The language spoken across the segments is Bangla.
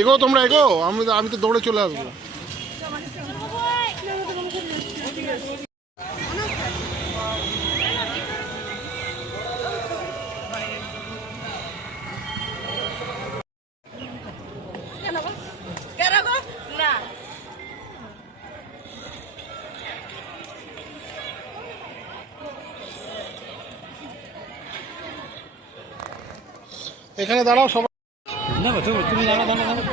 এগো তোমরা এগো, আমি তো দৌড়ে চলে আসবো। এখানে দাঁড়াও সবাই। তুমি দাঁড়াও দাঁড়াও দাঁড়াও।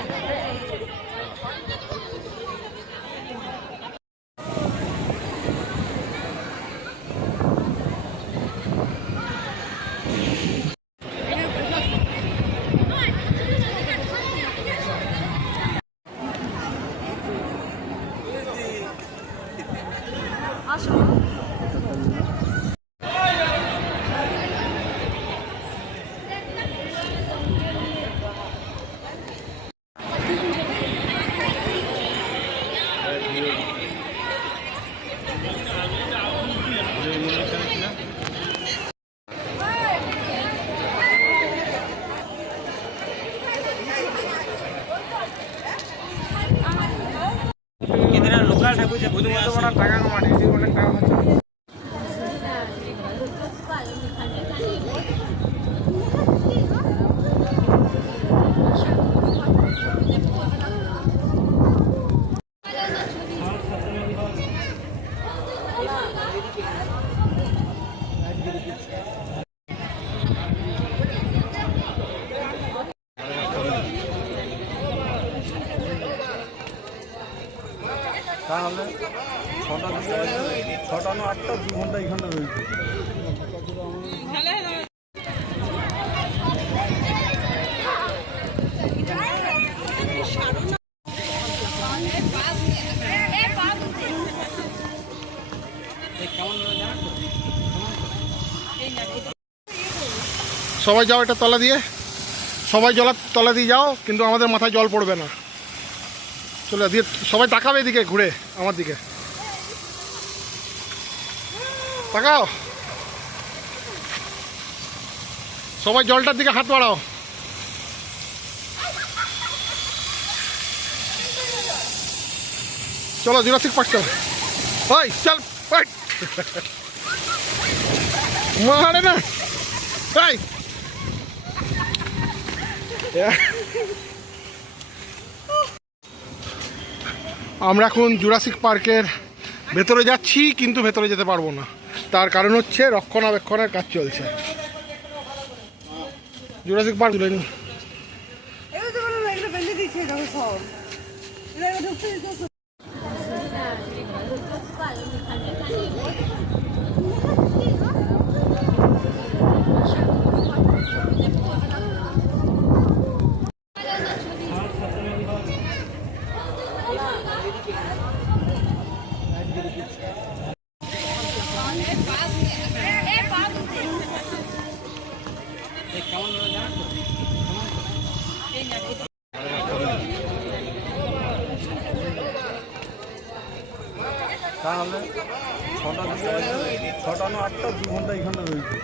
লোকাল ঠাকুর টাকা কামাটি অনেক টাকা হচ্ছে। তাহলে 6টা 8টা 2 ঘন্টা এখানে রয়েছে। সবাই যাও এটা তলা দিয়ে, সবাই তলা দিয়ে যাও, কিন্তু আমাদের মাথায় জল পড়বে না। চলে দিয়ে সবাই তাকাবে এদিকে ঘুরে, আমার দিকে তাকাও। সবাই জলটার দিকে হাত বাড়াও। চলো জুরাসিক পার্ক চল। ওই চল মারে না। আমরা এখন জুরাসিক পার্কের ভেতরে যাচ্ছি, কিন্তু ভেতরে যেতে পারবো না। তার কারণ হচ্ছে রক্ষণাবেক্ষণের কাজ চলছে। জুরাসিক পার্ক তুলে নি। তাহলে 6টা 8টা 2 ঘন্টা এখানে রয়েছে।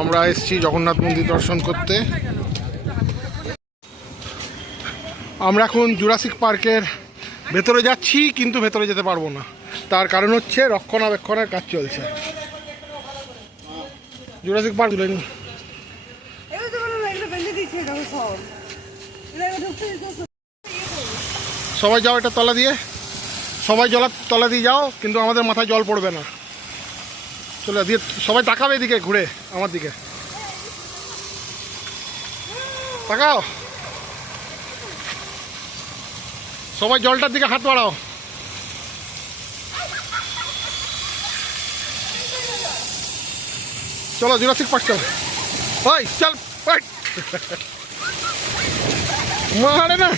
আমরা এসেছি জগন্নাথ মন্দির দর্শন করতে। আমরা এখন জুরাসিক পার্কের ভেতরে যাচ্ছি, কিন্তু ভেতরে যেতে পারবো না। তার কারণ হচ্ছে রক্ষণাবেক্ষণের কাজ চলছে। জুরাসিক পার্ক তুলে নি। সবাই যাও এটা তলা দিয়ে, সবাই তলা দিয়ে যাও, কিন্তু আমাদের মাথায় জল পড়বে না। চলে দিয়ে সবাই তাকাবে এদিকে ঘুরে, আমার দিকে তাকাও। সবাই জলটার দিকে হাত বাড়াও। চলো জুরাসিক পার্ক চল। ওই চল মারে না।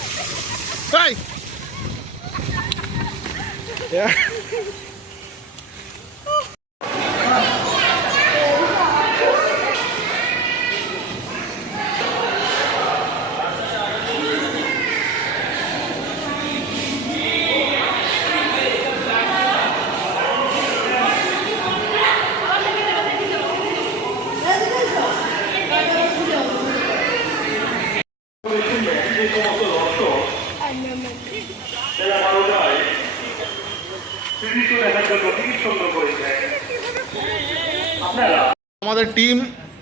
আমাদের টিম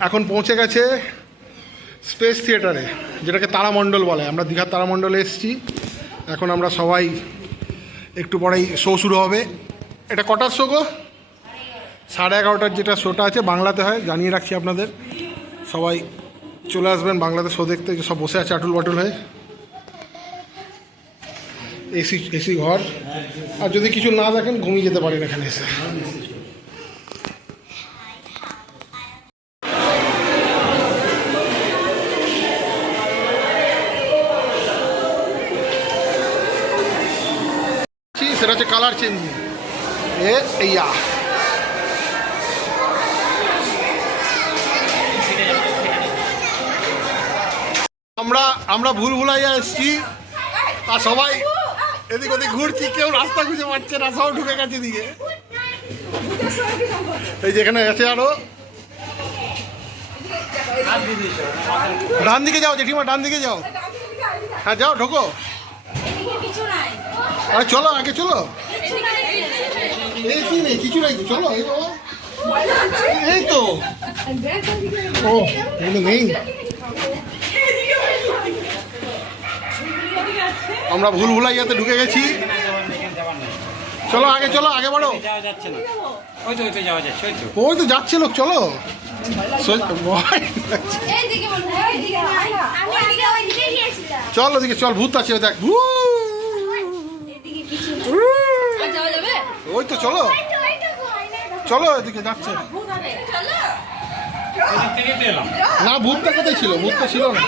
এখন পৌঁছে গেছে স্পেস থিয়েটারে, যেটাকে তারামণ্ডল বলে। আমরা দীঘার তারামণ্ডলে এসেছি। এখন আমরা সবাই একটু পরেই শো শুরু হবে। এটা কটার শো গো? 11:30টার যেটা শোটা আছে, বাংলাতে হয়, জানিয়ে রাখছি আপনাদের। সবাই চলে আসবেন বাংলাতে শো দেখতে। সব বসে আছে আটুল বাটুল হয়ে। এসি ঘর, আর যদি কিছু না দেখেন ঘুমিয়ে যেতে পারেন এখানে এসে। সেটা হচ্ছে কালার চেঞ্জিং। এইয়া আমরা ভুলভুলাইয়া এসছি, আর সবাই এদিক ওদিক ঘুরছি, কেউ রাস্তা খুঁজে পাচ্ছে না, সব ঢুকে গেছে দিকে। এই যে এখানে আছে আরো। ডান দিকে যাও জেঠিমা, ডান দিকে যাও। হ্যাঁ যাও, ঢোকো। আরে চলো, আগে চলো। এই কি নেই, কিছু নাই, চলো। এই তো, ও নেই। আমরা ভুলভুলাইয়াতে ঢুকে গেছি। চলো আগে, চলো আগে বাড়ো। ওই তো যাচ্ছে লোক, চলো। চল ওদিকে, চল। ভূত আছে, দেখ। ওই তো, চলো চলো, এদিকে যাচ্ছে। না, ভূতটা কোথায় ছিল? ভূতটা ছিল না।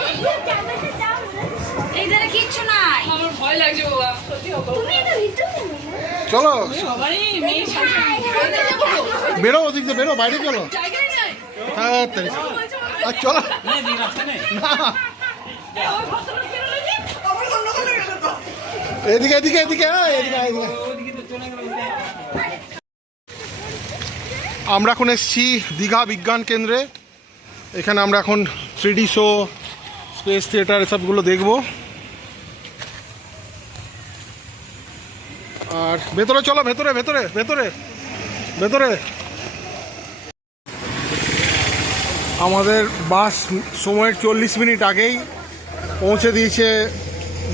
চলো বেরো, ওদিক দিয়ে বেরো, বাইরে চলো। আর চলো না, এদিকে এদিকে এদিকে এদিকে। আমরা এখন এসেছি দীঘা বিজ্ঞান কেন্দ্রে। এখানে আমরা এখন 3D শো, স্পেস থিয়েটার এসবগুলো দেখব। আর ভেতরে চলো, ভেতরে ভেতরে ভেতরে ভেতরে। আমাদের বাস সময়ের 40 মিনিট আগেই পৌঁছে দিয়েছে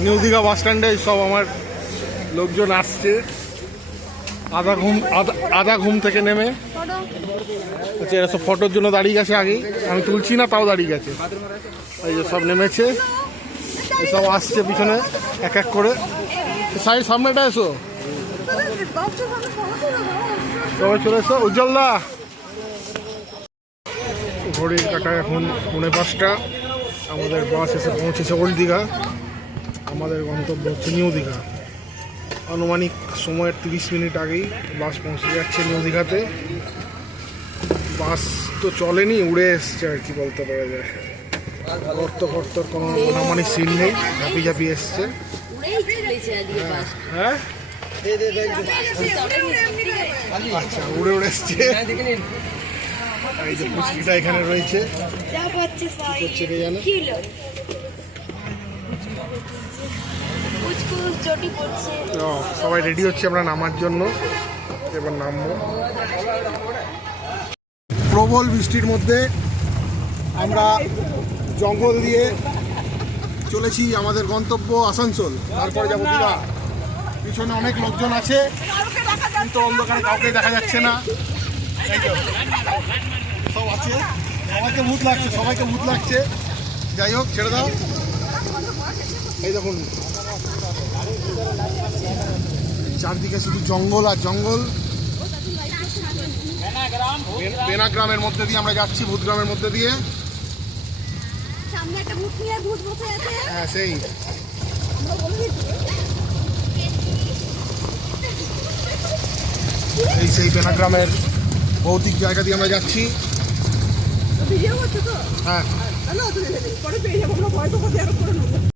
নিউ দীঘা বাস স্ট্যান্ডে। সব আমার লোকজন আসছে আধা ঘুম থেকে নেমে। আচ্ছা, এরা সব ফটোর জন্য দাঁড়িয়ে গেছে আগেই। আমি তুলছি না, তাও দাঁড়িয়ে গেছে। এই যে সব নেমেছে, এসব আসছে পিছনে এক এক করে। সামনেটা এসো, সবাই চলে এসো। উজ্জ্বলদা, ঘড়ির কাটায় এখন 5:45। আমাদের বাস এসে পৌঁছেছে ওল্ড দীঘা। আমাদের গন্তব্য হচ্ছে নিউ দীঘা। আনুমানিক সময়ের 30 মিনিট আগেই বাস পৌঁছে যাচ্ছে নিউ দীঘাতে। বাস তো চলেনি, উড়ে এসছে আর কি বলতে পারা যায়। গর্তর কোনো আনুমানিক সিন নেই, ঝাঁপি ঝাঁপি এসছে। হ্যাঁ, আচ্ছা, উড়ে উড়ে এসছে। এই যে পুচকিটা এখানে রয়েছে, সবাই রেডি হচ্ছে আমরা নামার জন্য। এবার নামবো। প্রবল বৃষ্টির মধ্যে আমরা জঙ্গল দিয়ে চলেছি আমাদের গন্তব্য আসানসোল। তারপরে যাবো দীঘা। পিছনে অনেক লোকজন আছে, কিন্তু অন্ধকারে কাউকে দেখা যাচ্ছে না। সব আছে, সবাইকে ভূত লাগছে, সবাইকে ভূত লাগছে। যাই হোক, ছেড়ে দাও। এই দেখুন, চারদিকে শুধু জঙ্গল আর জঙ্গল। বেনাগ্রামের মধ্যে দিয়ে আমরা যাচ্ছি, ভূতগ্রামের মধ্যে দিয়ে। হ্যাঁ, সেই সেই বেনাগ্রামের ভৌতিক জায়গা দিয়ে আমরা যাচ্ছি। হ্যাঁ।